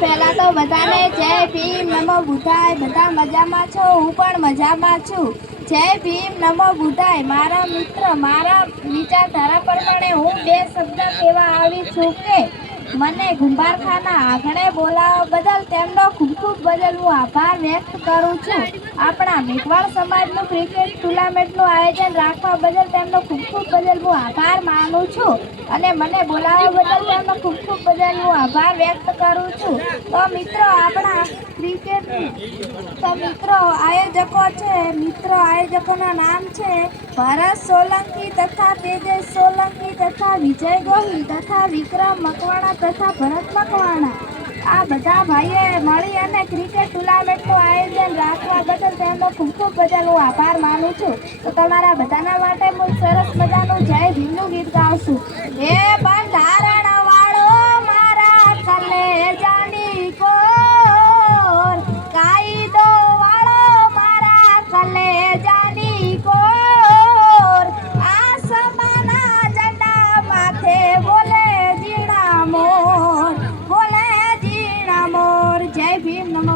પહેલા તો બધાને જય ભીમ નમો બુધાય બધા મજામાં છો? હું પણ મજામાં છું. જય ભીમ નમો બુધાય મારા મિત્ર, મારા વિચારધારા પ્રમાણે હું બે શબ્દ કહેવા આવી છું કે, મને ગુંભારખાના આંગણે બોલાવવા બદલ તેમનો ખૂબ ખૂબ બદલ હું આભાર વ્યક્ત કરું છું. આપણા મેઘવાળ સમાજનું ક્રિકેટ ટુર્નામેન્ટનું આયોજન રાખવા બદલ તેમનો ખૂબ ખૂબ બદલ હું આભાર માનું છું. અને મને બોલાવવા બદલ તેમનો ખૂબ ખૂબ બદલ હું આભાર વ્યક્ત કરું છું. તો મિત્રો, આપણા ક્રિકેટ તો મિત્રો, આયોજકો છે, મિત્રો આયોજકોના નામ છે ભરત સોલંકી તથા તેજસ સોલંકી તથા વિજય ગોહિલ તથા વિક્રમ મકવાણા તથા ભરત મકવાણા. આ બધા ભાઈઓએ મળી અને ક્રિકેટ ટુર્નામેન્ટનું આયોજન રાખવા બદલ તેમનો ખૂબ ખૂબ બદલ હું આભાર માનું છું. તો તમારા બધાના માટે હું સરસ મજાનું જય ભીમનું ગીત ગાઉં છું. એ જય ભીમ નમો